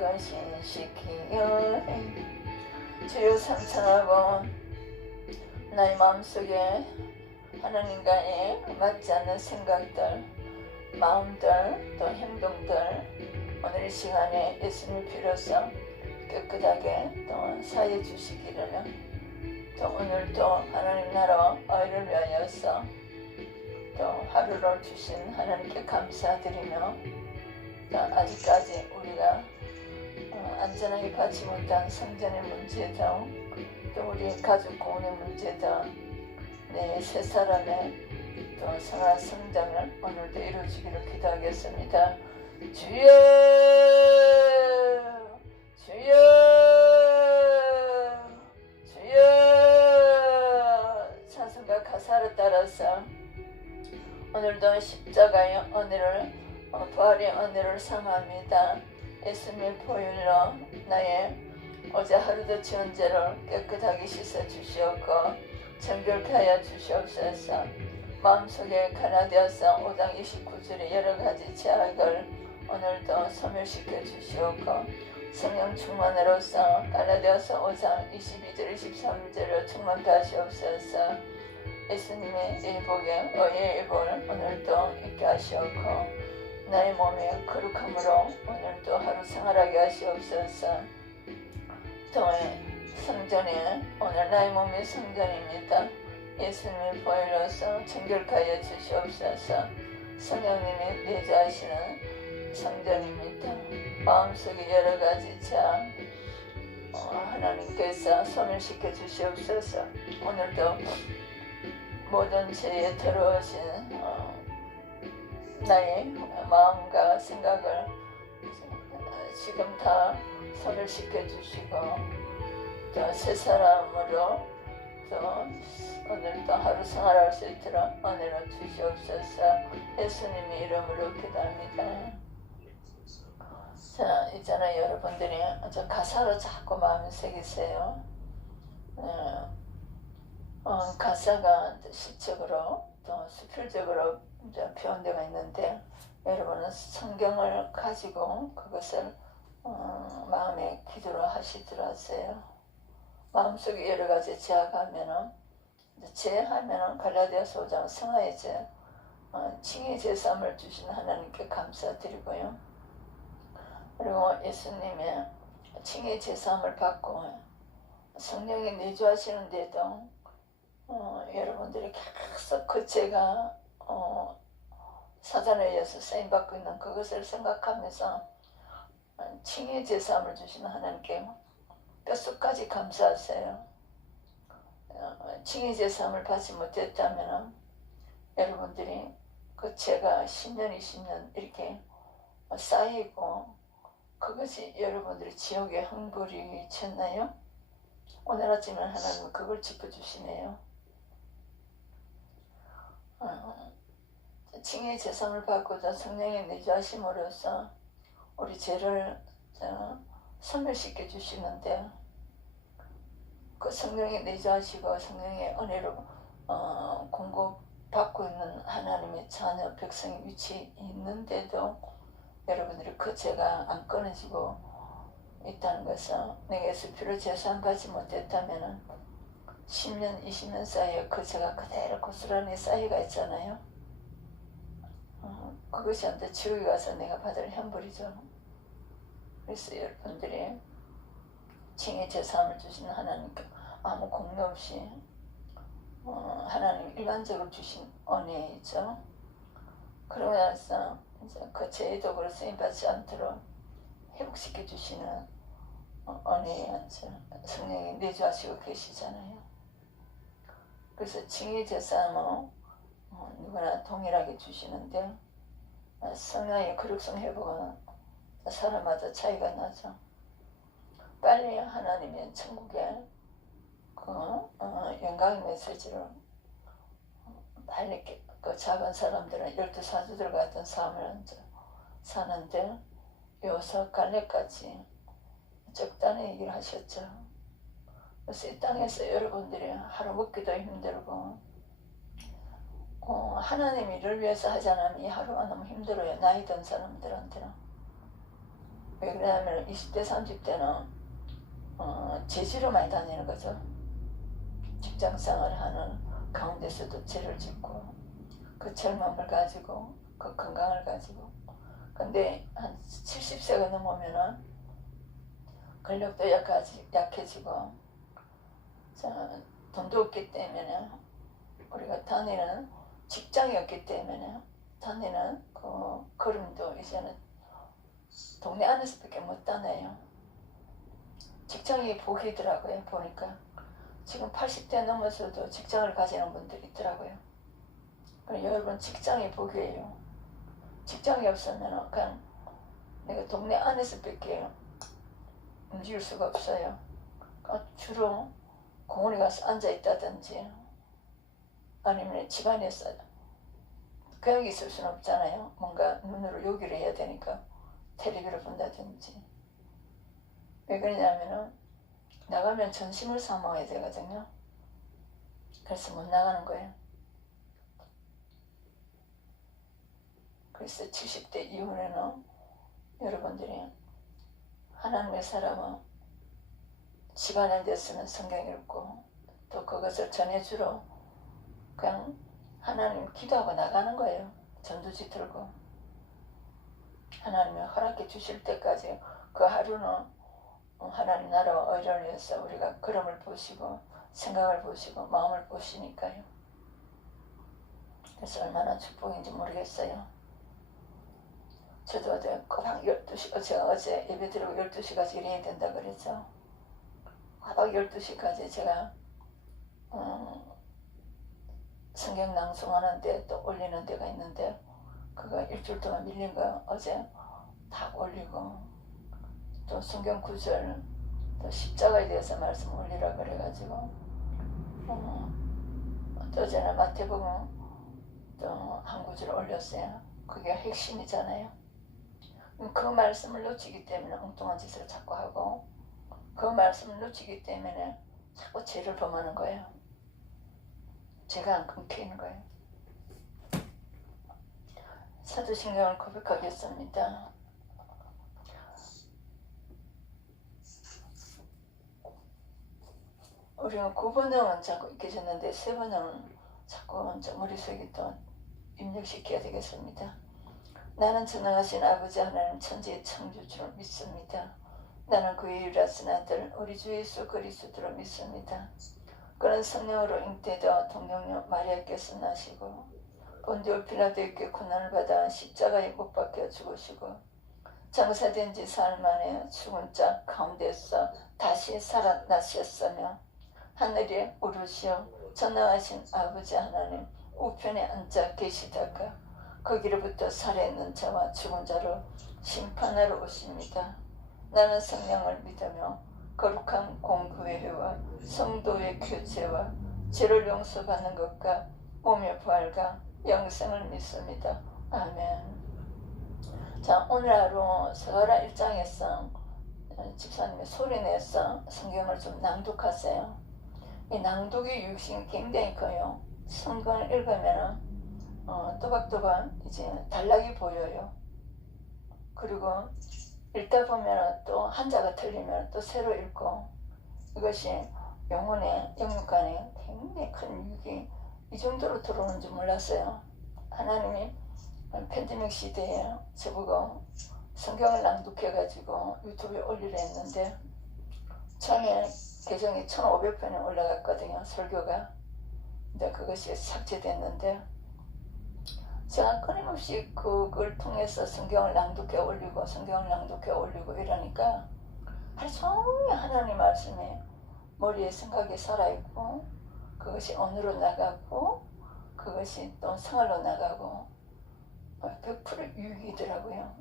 것이 시키여 주여 상상하고 나의 마음속에 하나님과의 맞지 않는 생각들, 마음들, 또 행동들 오늘 이 시간에 예수님을 비로소 깨끗하게 또 사해 주시기를, 또 오늘도 하나님 나라와 의를 위하여서 또 하루를 주신 하나님께 감사드리며, 또 아직까지 우리가 안전하게 받지 못한 성전의 문제도, 또 우리 가족 구원의 문제도, 내 세 사람의 또 생활 성장을 오늘도 이루어지기를 기도하겠습니다. 주여 주여 주여. 찬송가 가사를 따라서 오늘도 십자가의 은혜를 부활의 은혜를 삼합니다. 예수님의 보혈로 나의 어제 하루도 지은 죄를 깨끗하게 씻어 주시옵고 정결케 하여 주시옵소서. 마음속에 가라디아서 5장 29절의 여러가지 죄악을 오늘도 소멸시켜 주시옵고 성령 충만으로서 가라디아서 5장 22절 23절을 충만케 하시옵소서. 예수님의 일복에 의의 일복을 오늘도 있게 하시옵고 나의 몸의 거룩함으로 오늘도 하루 생활하게 하시옵소서. 또 성전에 오늘 나의 몸이 성전입니다. 예수님의 보혈로서 정결케 하여 주시옵소서. 성령님이 내주하시는 성전입니다. 마음속에 여러가지 죄악 하나님께서 소멸시켜 주시옵소서. 오늘도 모든 죄에 더러우신 나의 마음과 생각을 지금 다 소멸시켜 주시고 또 새 사람으로 또 오늘도 하루 생활할 수 있도록 은혜로 주시옵소서. 예수님의 이름으로 기도합니다. 자, 이제는 여러분들이 저 가사로 자꾸 마음을 새기세요. 가사가 시적으로 또 수필적으로 표현 데가 있는데, 여러분은 성경을 가지고 그것을 마음에 기도로 하시도록 하세요. 마음속에 여러가지 죄악하면은, 죄하면은 갈라디아서 5장 성화의 죄, 칭의 제삼을 주신 하나님께 감사드리고요. 그리고 예수님의 칭의 제삼을 받고 성령이 내주하시는데도 여러분들이 계속 그 죄가 사단에 의해서 쓰임받고 있는 그것을 생각하면서 칭의 제삼을 주시는 하나님께 뼛속까지 감사하세요. 칭의 제삼을 받지 못했다면 여러분들이 그 죄가 10년 20년 이렇게 쌓이고 그것이 여러분들이 지옥의 흥불이 쳤나요? 오늘 아침에 하나님은 그걸 짚어주시네요. 칭의 제삼을 받고자 성령의 내주하심으로써 우리 죄를 소멸시켜 주시는데, 그 성령의 내주하시고 성령의 은혜로 공급받고 있는 하나님의 자녀 백성의 위치에 있는데도 여러분들이 그 죄가 안 끊어지고 있다는 것은, 내게서 피로 제사함 받지 못했다면 10년 20년 사이에 그 죄가 그대로 고스란히 쌓여가 있잖아요. 그것이 한테 지옥에 가서 내가 받을 현벌이죠. 그래서 여러분들이 칭의 제사함을 주시는 하나님께 아무 공로 없이 하나님 일반적으로 주신 은혜이죠. 그러고 나서 이제 그 죄의 도구로 쓰임받지 않도록 회복시켜 주시는 은혜의 성령이 내주하시고 계시잖아요. 그래서 칭의 제사함은 누구나 동일하게 주시는데, 성령의 거룩성 회복은 사람마다 차이가 나죠. 빨리 하나님의 천국의 그 영광의 메시지를 빨리 그 작은 사람들은 12사도들 같은 삶을 사는데, 요서 갈렙같이 적당히 얘기를 하셨죠. 그래서 이 땅에서 여러분들이 하루 먹기도 힘들고 하나님 일을 위해서 하지 않으면 이 하루가 너무 힘들어요. 나이 든 사람들한테는. 왜 그러냐면 20대 30대는 죄지로 많이 다니는 거죠. 직장생활을 하는 가운데서도 죄를 짓고 그 젊음을 가지고 그 건강을 가지고, 근데 한 70세가 넘으면은 근력도 약해지고 돈도 없기 때문에 우리가 다니는 직장이 없기 때문에 다니는 그 걸음도 이제는 동네 안에서밖에 못 다녀요. 직장이 복이더라고요. 보니까 지금 80대 넘어서도 직장을 가지는 분들이 있더라고요. 여러분, 직장이 복이에요. 직장이 없으면 그냥 내가 동네 안에서밖에 움직일 수가 없어요. 주로 공원에 가서 앉아있다든지 아니면 집안에서 그냥 있을 수는 없잖아요. 뭔가 눈으로 요기를 해야 되니까 텔레비를 본다든지. 왜 그러냐면은 나가면 전심을 사모해야 되거든요. 그래서 못 나가는 거예요. 그래서 70대 이후에는 여러분들이 하나님의 사람은 집안에 됐으면 성경 읽고 또 그것을 전해주러 그냥 하나님 기도하고 나가는 거예요. 전두지 들고 하나님이 허락해 주실 때까지 그 하루는 하나님 나라와 의를 위해서 우리가 걸음을 보시고 생각을 보시고 마음을 보시니까요. 그래서 얼마나 축복인지 모르겠어요. 저도 한 12시, 제가 어제 예배 드리고 12시까지 일해야 된다 그랬죠. 하박 12시까지 제가 성경 낭송하는데 또 올리는 데가 있는데 그거 일주일 동안 밀린 거 어제 다 올리고, 또 성경 구절 또 십자가에 대해서 말씀 올리라 그래가지고 또 어제는 마태복음 또 한 구절 올렸어요. 그게 핵심이잖아요. 그 말씀을 놓치기 때문에 엉뚱한 짓을 자꾸 하고 그 말씀을 놓치기 때문에 자꾸 죄를 범하는 거예요. 죄가 안 끊기는 거예요. 사도신경을 고백하겠습니다. 우리가 9번은 자꾸 익혀졌는데 3번은 자꾸 머릿속에 또 입력시켜야 되겠습니다. 나는 전능하신 아버지 하나님 천지의 창조주를 믿습니다. 나는 그의 유일하신 아들 우리 주 예수 그리스도를 믿습니다. 그는 성령으로 잉태되어 동정녀 마리아께서 나시고 본디오 필라도에게 고난을 받아 십자가에 못 박혀 죽으시고 장사된 지 사흘 만에 죽은 자 가운데서 다시 살아나셨으며 하늘에 오르시어 전능하신 아버지 하나님 우편에 앉아 계시다가 거기로부터 살아있는 자와 죽은 자를 심판하러 오십니다. 나는 성령을 믿으며 거룩한 공교회와 성도의 교제와 죄를 용서받는 것과 몸의 부활과 영생을 믿습니다. 아멘. 자, 오늘 하루 서가라 1장에서 집사님이 소리내서 성경을 좀 낭독하세요. 이 낭독의 유익이 굉장히 커요. 성경을 읽으면 또박또박 이제 단락이 보여요. 그리고 읽다 보면 또 한자가 틀리면 또 새로 읽고, 이것이 영혼의 영육간에 굉장히 큰 유익이 이 정도로 들어오는 줄 몰랐어요. 하나님이 팬데믹 시대에 저보고 성경을 낭독해가지고 유튜브에 올리려 했는데 처음에 계정이 1500편에 올라갔거든요. 설교가. 근데 그것이 삭제됐는데 제가 끊임없이 그걸 통해서 성경을 낭독해 올리고 성경을 낭독해 올리고 이러니까 하루 종일 하나님 말씀이 머리에 생각이 살아있고 그것이 언어로 나가고 그것이 또 생활로 나가고 100% 유익이더라고요.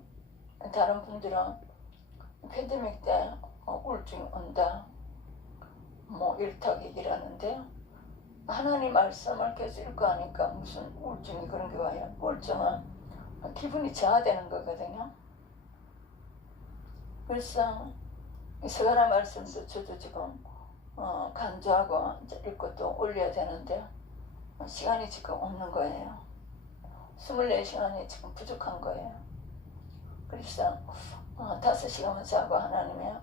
다른 분들은 팬데믹 때 우울증이 온다 뭐 일탁이라는데 하나님 말씀을 계속 읽고 하니까 무슨 우울증이 그런 게 와요. 우울증은 기분이 저하되는 거거든요. 그래서 서가라 말씀도 저도 지금 간주하고 읽고 또 올려야 되는데 시간이 지금 없는 거예요. 24시간이 지금 부족한 거예요. 그래서 5시간만 자고 하나님이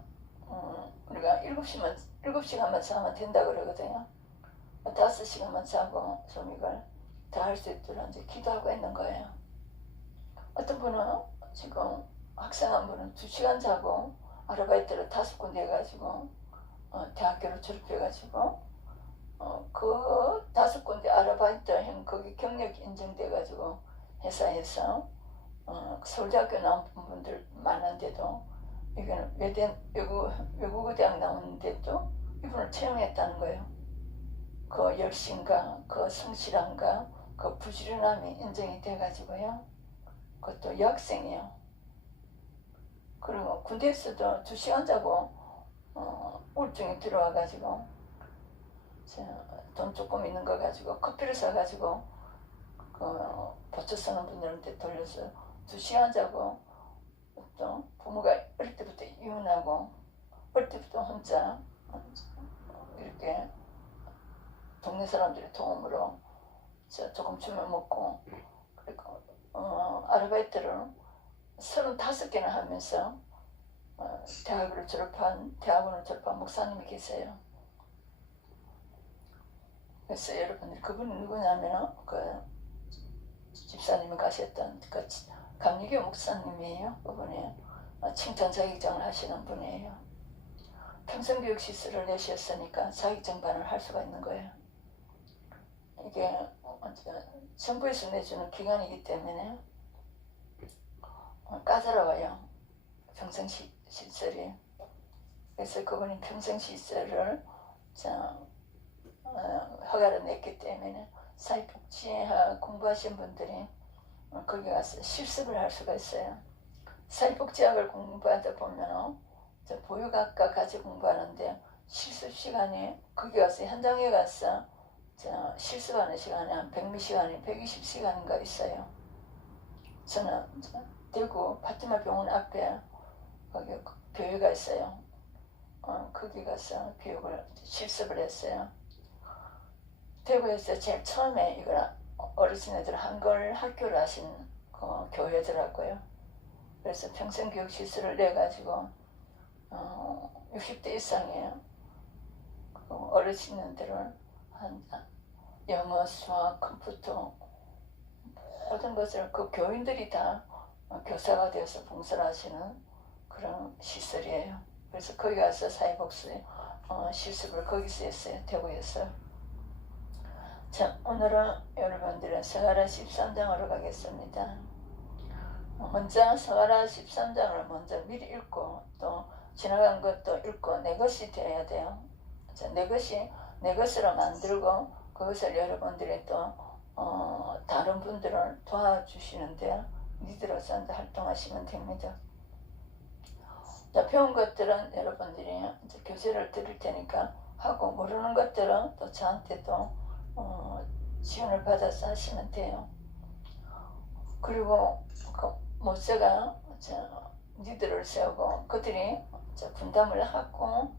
우리가 7시간만 자면 된다 그러거든요. 5시간만 자고 좀 이걸 다 할 수 있도록 이제 기도하고 있는 거예요. 어떤 분은 지금 학생 한 분은 2시간 자고 아르바이트를 5군데 해가지고 대학교를 졸업해가지고 그 5군데 아르바이트 한 거기 경력이 인정돼가지고 회사에서 서울대학교 나온 분들 많은데도 이거는 외국 대학 나오는데도 이분을 채용했다는 거예요. 그 열심과 그 성실함과 그 부지런함이 인정이 돼가지고요. 그것도 여학생이에요. 그리고 군대에서도 2시간 자고 우울증이 들어와가지고 돈 조금 있는 거 가지고 커피를 사가지고 보초 쓰는 분들한테 돌려서 2시간 자고 또 부모가 어릴 때부터 이혼하고 어릴 때부터 혼자 이렇게 동네 사람들의 도움으로 조금 주면 먹고 그리고 아르바이트를 35개나 하면서 대학원을 졸업한 목사님이 계세요. 그래서 여러분들 그분이 누구냐면 그 집사님이 가셨던 그 감리교 목사님이에요. 그분이 칭찬 자격증을 하시는 분이에요. 평생교육 시설을 내셨으니까 자격증반을 할 수가 있는 거예요. 이게 정부에서 내주는 기간이기 때문에 까다로워요. 평생시설이. 그래서 그분이 평생시설을 허가를 냈기 때문에 사회복지학 공부하신 분들이 거기 가서 실습을 할 수가 있어요. 사회복지학을 공부하다 보면 보육학과 같이 공부하는데 실습 시간이 거기 가서 현장에 가서 실습하는 시간이 한 100몇 시간이 120시간인가 있어요. 저는 대구 파티마 병원 앞에 거기 교회가 있어요. 거기 가서 교육을 실습을 했어요. 대구에서 제일 처음에 이걸 어르신애들 한글 학교를 하신 그 교회더라고요. 그래서 평생교육 시설을 내가지고 60대 이상의 어르신들을 한 영어, 수학, 컴퓨터 모든 것을 그 교인들이 다 교사가 되어서 봉사를 하시는 그런 시설이에요. 그래서 거기 가서 사회복지 실습을 거기서 했어요. 대구에서. 자, 오늘은 여러분들은 서가라 13장으로 가겠습니다. 먼저 서가라 13장을 먼저 미리 읽고 또 지나간 것도 읽고 내 것이 되어야 돼요. 자, 내 것으로 만들고 그것을 여러분들이 또 다른 분들을 도와주시는데 리더로서 활동하시면 됩니다. 자, 배운 것들은 여러분들이 이제 교재를 드릴 테니까 하고 모르는 것들은 또 저한테 또 지원을 받아서 하시면 돼요. 그리고 그 모세가 리더를 세우고 그들이 분담을 하고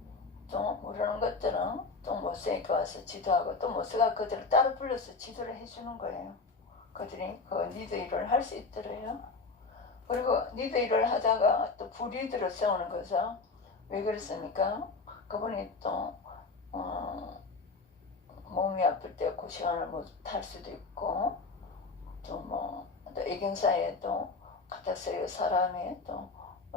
또 모르는 것들은 또 모세에게 와서 지도하고 또 모세가 그들을 따로 불러서 지도를 해주는 거예요. 그들이 그 리더 일을 할 수 있더래요. 그리고 리더 일을 하다가 또 부리더를 세우는 거죠. 왜 그랬습니까? 그분이 또 몸이 아플 때 그 시간을 못 할 수도 있고 또 애경사에 또 갑작스레 사람이 또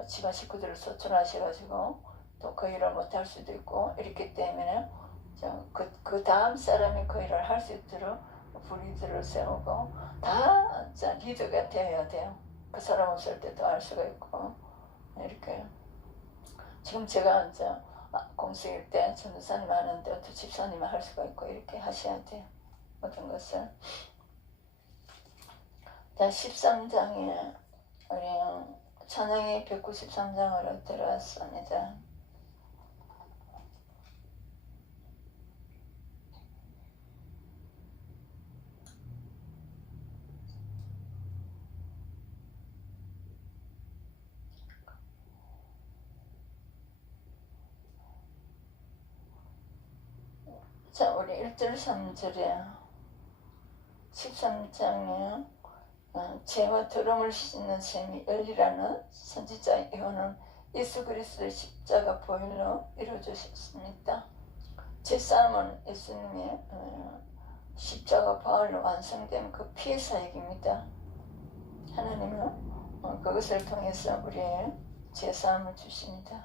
집안 식구들을 소천하셔가지고 또 그 일을 못 할 수도 있고 이렇기 때문에 그 다음 사람이 그 일을 할 수 있도록 부리들을 세우고 다 리더가 되어야 돼요. 그 사람 없을 때도 알 수가 있고 이렇게 지금 제가 공수일 때 전도사님 하는데 또 집사님을 할 수가 있고 이렇게 하셔야 돼요. 모든 것을. 자, 13장에 우리 찬양이 193장으로 들어왔습니다. 자, 우리 1절 3절에 13장에 죄와 더러움을 씻는 셈이 엘리라는 선지자 예언은 예수 그리스도의 십자가 보혈로 이루어졌습니다. 제싸움은 예수님의 십자가 보혈로 완성된 그 피의 사역입니다. 하나님은 그것을 통해서 우리의 제사함을 주십니다.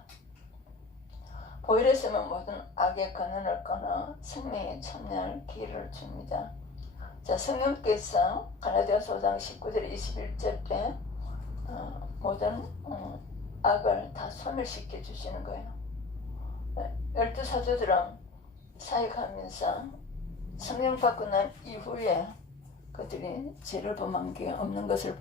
보혈에서는 모든 악의 근원을 끊어 생명에 참여할 기회를 줍니다. 자, 성령께서 갈라디아서 5장 19절 21절 때 모든 악을 다 소멸시켜 주시는 거예요. 12사도들은 사역하면서 성령 받고 난 이후에 그들이 죄를 범한 게 없는 것을